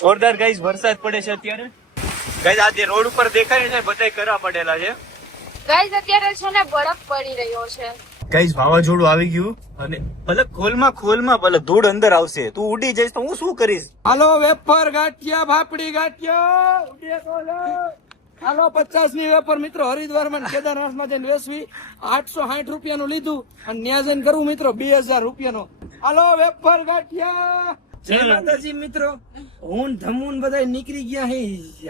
જોરદાર ગાઈસ વરસાદ પડે છે અત્યારે. ગાઈસ આ જે રોડ ઉપર દેખાય છે બધા કરા પડેલા છે. ગાઈસ અત્યારે છે ને બરફ પડી રહ્યો છે. ગાઈસ વાવાઝોડું આવી ગયું અને પલક ખોલમાં પલક ધૂળ અંદર આવશે. તું ઉડી જઈશ તો હું શું કરીશ? હાલો વેફર ગાંઠિયા ભાપડી ગાંઠિયા ઉડીએ કોલો. હાલો 50 ની વેફર મિત્રો હરિદ્વારમાં ને કેદારનાથમાં જઈને વેચવી 860 રૂપિયાનું લીધું અને ન્યા જઈને કરવું મિત્રો 2000 રૂપિયાનો. હાલો વેફર ગાંઠિયા. જય માતાજી મિત્રો, હું ધમુન બધા નીકળી ગયા હે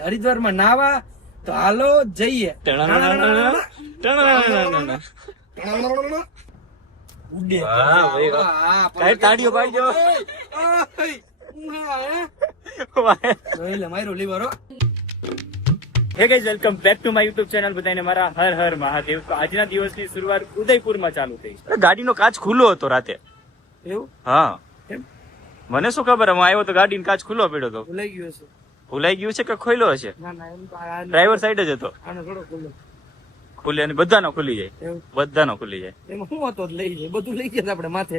હરિદ્વારમાં નાવા, તો હાલો જઈએ. ઉડે વાહ ભાઈ વાહ. કાઈ તાળીઓ પાડજો. મારો લીવર હો. હે guys welcome back to my YouTube channel. બધાને મારા હર હર મહાદેવ. તો આજના દિવસની શરૂઆત ઉદયપુરમાં ચાલુ થઈ. ગાડીનો કાચ ખુલ્લો હતો રાતે. એવું? હા. કેમ? મને શું ખબર, હું આવ્યો તો ગાડીનો કાચ ખુલ્લો પડ્યો હતો. ભૂલાઈ ગયો છે. ભૂલાઈ ગયું છે કે ખોલ્યો હશે? ના ના એમ તો ડ્રાઈવર સાઈડ જ હતો. આનો થોડો ખુલ્લો. ખુલ્લે અને બધાનો ખુલી જાય. એવું? બધાનો ખુલી જાય. એમાં શું હતો લઈ જાય, બધું લઈ ગયા આપણે માથે.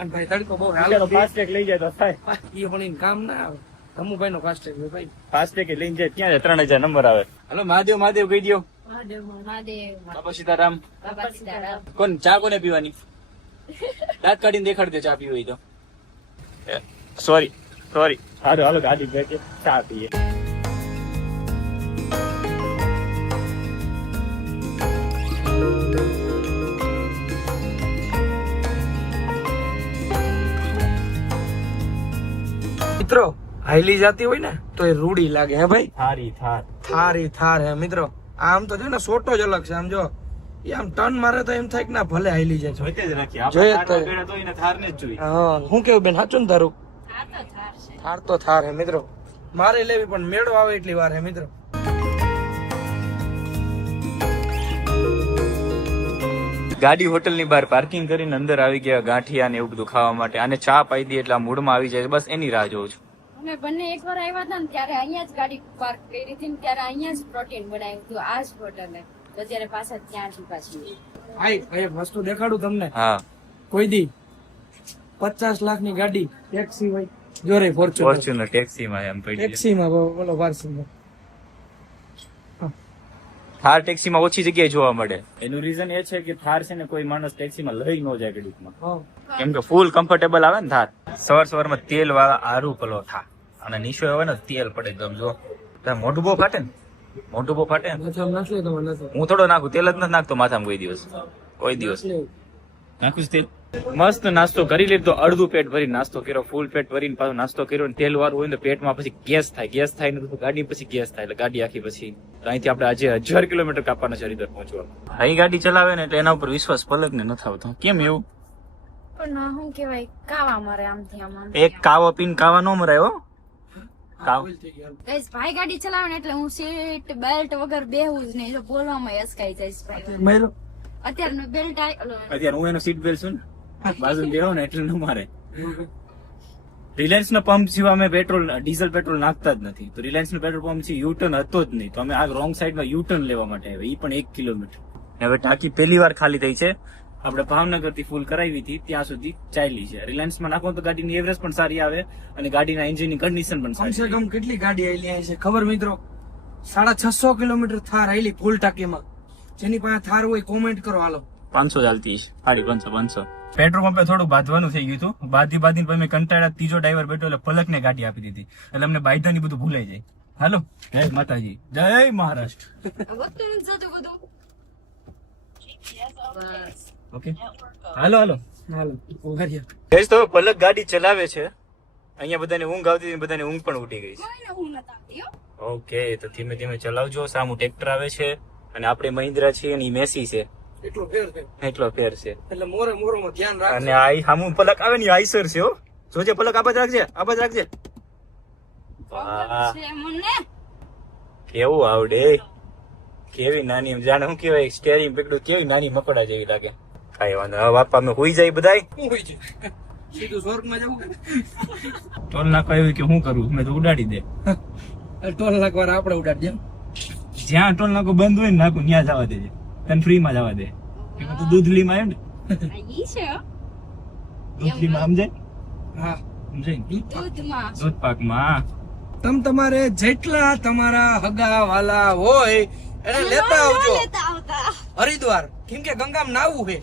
અને ભાઈ તડકો બહુ હાલો ફાસ્ટેગ લઈ જાય તો થાય. ઈ પણ કામ ના આવે. ધમુભાઈ નો ફાસ્ટેગ ભાઈ. ફાસ્ટેગ લઈને જાય ત્યાં 3000 નંબર આવે. હાલો મહાદેવ મહાદેવ કહી દો. મહાદેવ બાપા સીતારામ. બાબા સીતારામ. કોણ ચા કોને પીવાની? દાંત કાઢીને દેખાડ દે ચા પીવી હોય તો. સોરી હાલો હાલો ગાડી બેઠે ચા પીએ. મિત્રો હાઈલી જાતી હોય ને તો એ રૂડી લાગે હે ભાઈ. થારી થાર હે મિત્રો. આમ તો જો ને સોટો જ અલગ છે. આમ જો એ આમ ટર્ન મારે તો એમ થાય કે ના ભલે હાઈલી જાય. જોઈતે જ રાખીએ જોઈએ આપણે તો. થાર વગેરે તો એને થારને જ જોઈએ. હા હું કેવું બેન સાચું ને તારું? આ તો થાર છે. થાર તો થાર હે મિત્રો. મારે લેવી પણ મેળો આવે એટલી વાર હે મિત્રો. ગાડી હોટલ ની બહાર પાર્કિંગ કરીને અંદર આવી ગયા ગાંઠિયા ને એવું બધું ખાવા માટે. અને ચા પાઈ દી એટલે આ મૂડમાં આવી જાય. બસ એની રાહ જોઉં છું. અમે બંને એકવાર આવ્યા હતા ને ત્યારે અહીંયા જ ગાડી પાર્ક કરી હતી ને ત્યારે અહીંયા જ પ્રોટીન બનાવ્યું હતું આ જ હોટલે. તો ત્યારે પાછા ત્યાં જ પાછી. આઈ એક વસ્તુ દેખાડું તમને. હા કોઈ દી 50 લાખ ની ગાડી ટેક્સી હોય જોરે ફોર્ચ્યુનર ફોર્ચ્યુનર ટેક્સી માં એમ પડી. ટેક્સી માં બોલો પાર્સિંગ થાર ટેક્સી માં ઓછી જગ્યાએ જોવા મળે. એનું રીઝન એ છે કે થાર છે ને કોઈ માણસ ટેક્સી માં લઈ ન જાય ઘડીકમાં. કેમ કે ફૂલ કમ્ફર્ટેબલ આવે ને થાર. સવારમાં તેલ વાળા આરુ પલોઠા અને નીચે આવે ને તેલ પડે એકદમ. જો મોઢું બહુ ફાટે ને, મોઢું બહુ ફાટે ને. હું થોડો નાખું, તેલ જ નથી નાખતો માથામાં કોઈ દિવસ નાખું જ તેલ. મસ્ત નાસ્તો કરી લીધો. અડધું પેટ ભરી નાસ્તો કર્યો, ફૂલ પેટ ભરીને પાછો નાસ્તો કર્યો. તેલ વાળું હોય ને પેટમાં પછી ગેસ થાય ને તો ગાડી પછી ગેસ થાય એટલે ગાડી આખી પછી. અહીંથી આપણે આજે 1000 કિલોમીટર કાપવાના છે હરિદ્વાર પહોંચવા. અહીં ગાડી ચલાવે ને એટલે એના ઉપર વિશ્વાસ પલક ને નથી આવતો. કેમ એવું? પણ શું કેવાય કાવા મારે આમથી આમ. એક કાવો પીને કાવા નો મરાય હો. ગાઈસ ભાઈ ગાડી ચલાવે ને એટલે હું સીટ બેલ્ટ વગર બેહું જ નહીં. જો બોલવામાં અસકાઈ જઈશ ભાઈ. મેરો અત્યારે બેલ્ટ અત્યારે હું એનો સીટ બેલ્ટ છું ને બાજુ બેહો ને એટલે ન મારે. રિલાયન્સ નો પંપ સિવાય અમે ડીઝલ પેટ્રોલ નાખતા જ નથી. તો રિલાયન્સ નો પેટ્રોલ પંપ છે યુટર્ન હતો જ નહીં. તો અમે આ રોંગ સાઈડ માં યુટર્ન લેવા માટે આવ્યા. એ પણ 1 કિલોમીટર. હવે ટાંકી પહેલી વાર ખાલી થઈ છે. આપણે ભાવનગર થી ફૂલ કરાવી હતી ત્યાં સુધી ચાલી છે. રિલાયન્સ માં નાખો તો ગાડીની એવરેજ પણ સારી આવે અને ગાડીના એન્જિન ની કન્ડિશન પણ કમસે સારી. કમ કેટલી ગાડી આવેલી અહીં છે ખબર મિત્રો? 650 કિલોમીટર થાર આવેલી ફૂલ ટાંકીમાં. જેની પાસે થાર હોય કોમેન્ટ કરો હાલો. 500 ચાલતી છે. 550. પેટ્રોલ પંપે થોડું બાંધવાનું થઈ ગયું હતું. બાંધીને પછી કંટાળા ત્રીજો ડ્રાઈવર બેઠો એટલે પલક ને ગાડી આપી દીધી. એટલે અમને બાંધવાની બધું ભૂલાઈ જાય. હાલો જય માતાજી, જય મહારાષ્ટ્ર. ઓકે હાલો હાલો ગઈસ તો પલક ગાડી ચલાવે છે. અહીંયા બધાને ઊંઘ આવતી હતી, બધાને ઊંઘ પણ ઉઠી ગઈ છે. ઓકે તો ધીમે ધીમે ચલાવજો. સામું ટ્રેક્ટર આવે છે અને આપણે મહિન્દ્રા છીએ અને મેસી છે. એટલો ફેર છે. એટલો ફેર છે એટલે મોરમાં ધ્યાન રાખ. અને આ સામું પલક આવે ને આઈસર છે હો. જોજે પલક આબાદ રાખજે. વાહ કેવું આવડે. કેવી નાની જાણે શું કેવાય સ્ટેરિંગ પકડ્યું કેવી નાની મકડા જેવી લાગે. કઈ વાંધો હવે બાપા અમે હુઈ જાય બધાય. શું હોય છે? સીધું સ્વર્ગમાં જવું. ટોલ નાખવા આવ્યું કે શું કરું? મેં તો ઉડાડી દે. ટોલ નાખવા આપણે ઉડાડી દે. જ્યાં ટોલ નાખો બંધ હોય ને નાખું ત્યાં જવા દેજે. તને ફ્રી માં જવા દે. તું દૂધલી માં એમ ને દૂધલી માં સમજાય? હા સમજાય દૂધમાં દૂધ પાક માં તમ તમારે જેટલા તમારા હગા વાલા હોય એને લેતા આવજો હરિદ્વાર, કેમ કે ગંગામાં નાવું છે.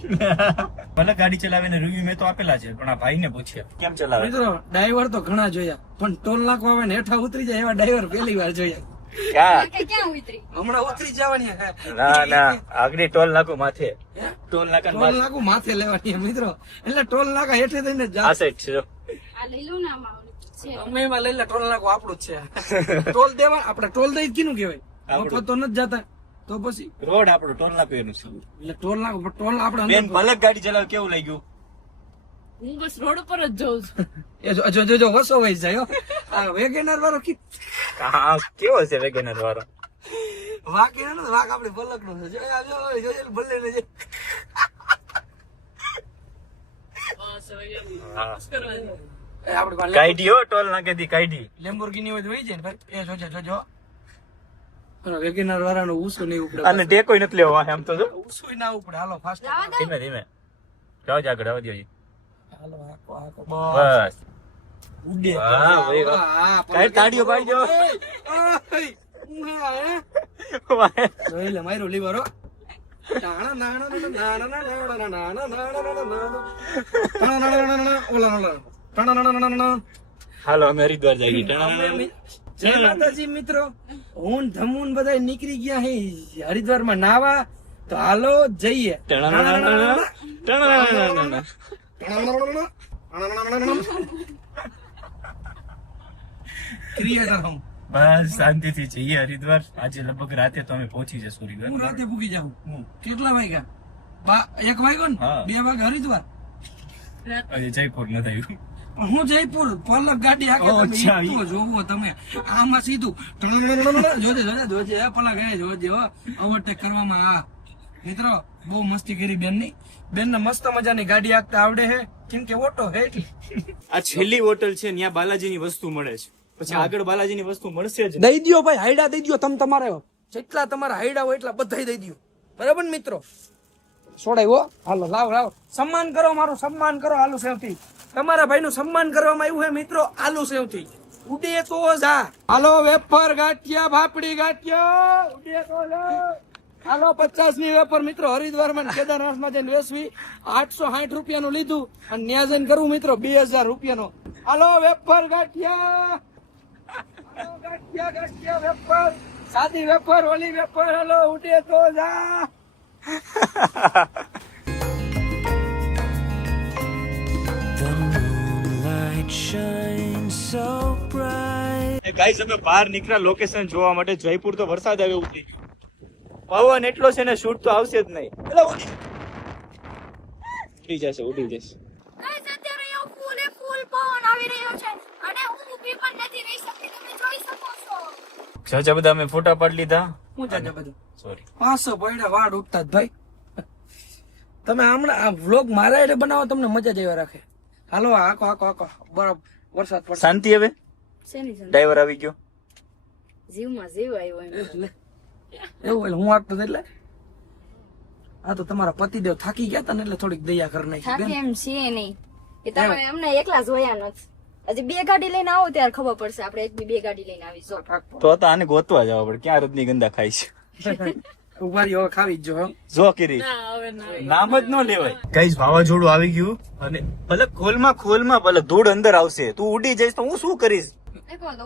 ભલે ગાડી ચલાવીને રિવ્યુ મેં તો આપેલા છે, પણ આ ભાઈને પૂછીએ કેમ ચલાવે. મિત્રો ડ્રાઈવર તો ઘણા જોયા, પણ ટોલ નાકો આવે ને હેઠા ઉતરી જાય એવા ડ્રાઈવર પહેલી વાર જોયા. ક્યાં ઉતરી? હમણાં ઉતરી જવાની હે. ના આગળ ટોલ નાકું માથે, ટોલ નાકા ટોલ નાકુ માથે લેવાની હે મિત્રો, એટલે ટોલ નાકા હેઠે થઈને આ જા. સાઈડ છે. આ લીલું નામ છે. અમે એમાં લઈ લે, ટોલ નાકુ આપણું જ છે. ટોલ દેવા આપણે ટોલ દઈ કીનું કહેવાય, મફત તો નથી જતા. તો પછી રોડ આપણું ટોલ નાકું એનું છે. એટલે ટોલ નાકુ, ટોલ આપણે બેન ભલે ગાડી ચલાવે કેવું લાગ્યું? હું બસ રોડ ઉપર જ જોઉં છું. એ જો વસો વહી જાય હો. આ વેગેનર વાળો હા કેવો છે વેગેનર વાળો? વાક એનો નથી, વાક આપડી પલક નો છે. જો ભલે ને જે આપડે પાસે કાઢી હો, ટોલ નાકેથી કાઢી. લેમ્બોર્ગિની હોય તો વહી જાય ને ભાઈ. એ જોજો વેગેનર વાળાનો ઉસો નહીં ઉપડે, અને ટેકો નથી લેવો આમ તો જો. ઉસો ના ઉપડે. હાલો ફાસ્ટ, જવા દો. ધીમે ધીમે જાઓ જ આગળ આવજો. હાલો હાકો બસ ઉડે. વાહ, ભાઈ, વાહ. હા, કાંઈ તાળીઓ પાડી દો. જોઈ લે મારો લીવર હો. હાલો અમે હરિદ્વાર જઈએ. જય માતાજી મિત્રો, હું ધમુન બધા નીકળી ગયા હે હરિદ્વાર માં નાવા, તો હાલો જઈએ. ક્રિએટર હમ. બસ શાંતિથી જઈએ હરિદ્વાર. આજે લગભગ રાતે તો અમે પહોંચી જશું હું હરિદ્વાર. રાતે પૂગી જાઉં. કેટલા વાગ્યા? 1 વાગ્યો ને? હા. 2 વાગે હરિદ્વાર. હજી જયપુર નથી આવ્યું. હું જયપુર પલક ગાડી હાકે, ઓ, તમે અચ્છા, ઈ તો જોવો તમે આમાં સીધું જોજે આ પલક હે જોજે હો, ઓવરટેક કરવામાં. આ મિત્રો બહુ મસ્તી કરી બેન ને મસ્ત મજાની ગાડી હાકતા આવડે છે, કેમ કે ઓટો હે. આ છેલ્લી હોટલ છે, ત્યાં બાલાજીની વસ્તુ મળે છે. પછી આગળ બાલાજીની વસ્તુ મળશે જ. દઈ દ્યો ભાઈ, હાયડા દઈ દ્યો. તમે તમારે જેટલા તમારા હાયડા હોય એટલા બધા દઈ દ્યો, બરાબર ને મિત્રો? છોડાય હો. હાલો લાવ સન્માન કરો, મારું સન્માન કરો આલુ સેવથી. તમારા ભાઈ નું સન્માન કરવામાં આવ્યું છે મિત્રો, આલુ સેવથી. ઉડે તો જા. હાલો વેફર ગાંઠિયા ભાપડી ગાંઠિયા ઉડે તો જા. હાલો 50 ની વેફર મિત્રો હરિદ્વાર માં કેદારનાથ માં જઈને વેચવી. 860 રૂપિયાનું લીધું અને ન્યા જઈને કરવું મિત્રો 2000 રૂપિયાનો. હાલો વેફર ગાંઠિયા, ગાંઠિયા વેફર, સાદી વેફર, ઓલી વેફર. હાલો ઉડે તો જા. ગાઈસ અમે બહાર નીકળ્યા લોકેશન જોવા માટે. જયપુર તો વરસાદ આવે ઉતરી, પવન એટલો છે ને શૂટ તો આવશે જ નહીં. ઉડી જશે. Guys, અત્યારે અહીંયા ફૂલ પવન આવી રહ્યો છે અને હું ઊભી પણ નથી રહી શકતી, તમે જોઈ શકો છો. ચાચા બધા અમે ફોટા પાડી લીધા. હું ચાચા બધું સોરી 500 પૈડા વાડ ઉઠતા જ ભાઈ. તમે હમણાં આ વ્લોગ મારા એટલે બનાવો, તમને મજા જ આવ્યા રાખે. હાલો આકો બરફ વરસાદ પડશે. શાંતિ હવે. શેની સંગ? ડ્રાઈવર આવી ગયો. જીવમાં જીવ આવ્યો એમ. એટલે એવું એટલે હું આખતો એટલે આ તો તમારા પતિદેવ થાકી ગયા હતા ને એટલે થોડીક દયા કરી નાખી થાકે બેન. એમ છીએ નહીં, એ તમે અમને એકલા જોયા નથી. હજી 2 ગાડી લઈને આવો ત્યારે ખબર પડશે. આપણે 2 ગાડી લઈને આવીશું. તો આને ગોતવા જવા પડે. ક્યાં રજનીગંધા ખાય છે? ઉભા રહ્યો, હવે ખાવી જ જો. જો કરી નામ જ ન લેવાય. ગાઈસ વાવાઝોડું આવી ગયું અને ભલે ખોલમાં ભલે ધૂળ અંદર આવશે, તું ઉડી જઈશ તો હું શું કરીશ?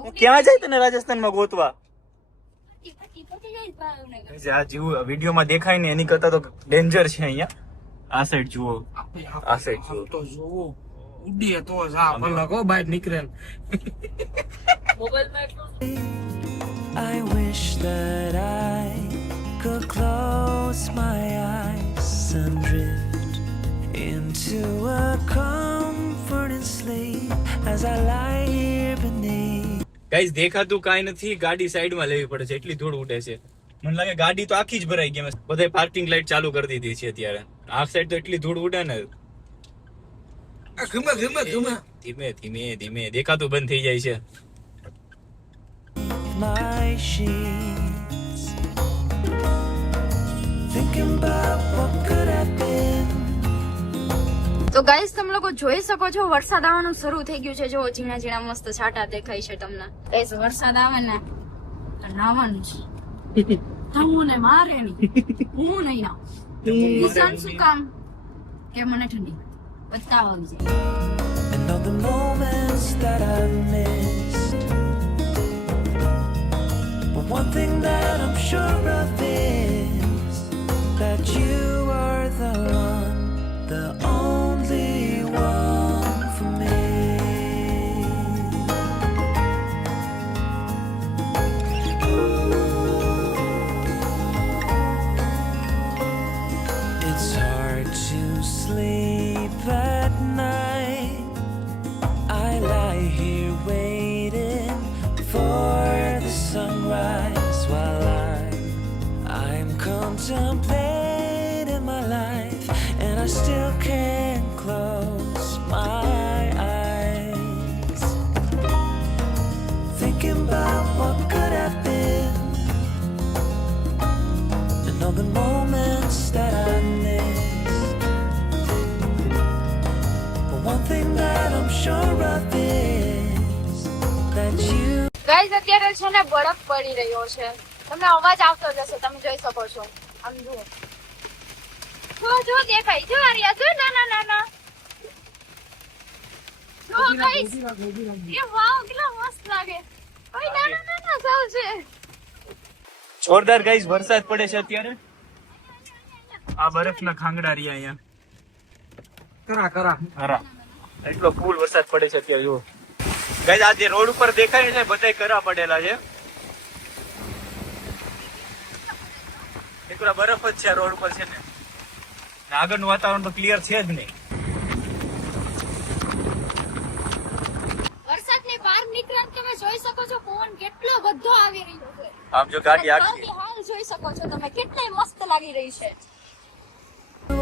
હું ક્યાં જાય તને રાજસ્થાનમાં ગોતવા? આ જેવું વિડીયોમાં દેખાય ને એની કરતા તો ડેન્જર છે અહીંયા. આ સાઈડ જુઓ, આ સાઈડ જુઓ. તો જોવો ઉડીએ તો જા પલક હો બહાર નીકળે. I wish that I could close my eyes and drift into a comforting sleep as I lie here beneath. Guys દેખાતું કાંઈ નથી, ગાડી સાઈડમાં લેવી પડે છે, એટલી ધૂળ ઉડે છે. મને લાગે ગાડી તો આખી જ ભરાઈ ગઈ. બધા પાર્કિંગ લાઈટ ચાલુ કરી દીધી છે અત્યારે. આ સાઈડ તો એટલી ધૂળ ઉડે ને. ધીમે ધીમે દેખાતું બંધ થઈ જાય છે. My sheets, thinking about what could have been. તો ગાઈસ તમે લોકો જોઈ શકો છો વરસાદ આવવાનું શરૂ થઈ ગયું છે. જો ઝીણા ઝીણા મસ્ત છાંટા દેખાય છે તમને. ગાઈસ વરસાદ આવે ને તો નાવાનું છે. તમને મારે નહીં, હું નહીં નાઉં. કિસાન શું કામ કે મને ઠંડી બતાવવાનું છે. And all the moments that I've missed. But one thing that I'm sure of is that you are the one, the only one for me. It's hard to sleep at night. I lie here waiting for the sunrise while I'm contemplating my life, and I still can't close my eyes. Thinking about what could have been, and all the moments that I missed. But one thing that I'm sure of is that you. Guys અત્યારે છે ને બરફ પડી રહ્યો છે. તમને અવાજ આવતો જ હશે, તમે જોઈ શકો છો. આમ જુઓ, જો દેખાય, જો આર્યા, જો ના જો ગાઈસ, એ વાવ કેટલા મસ્ત લાગે. ઓય ના સાવ છે. જોરદાર ગાઈસ વરસાદ પડે છે અત્યારે. આ બરફના ખાંગડા રહ્યા અહીંયા. કરા એટલો ફૂલ વરસાદ પડે છે અત્યારે. જુઓ ગાઈસ, આ જે રોડ ઉપર દેખાય છે બધાય કરા પડેલા છે. એકલા બરફ જ છે રોડ ઉપર છે ને. આગળનું વાતાવરણ તો ક્લિયર છે જ નહીં. વરસાદની બહાર નીકળ્યા તમે જોઈ શકો છો પવન કેટલો બધો આવી રહ્યો છે. આમ જો ગાડી અને આખી હાલ જોઈ શકો છો તમે કેટલી મસ્ત લાગી રહી છે. You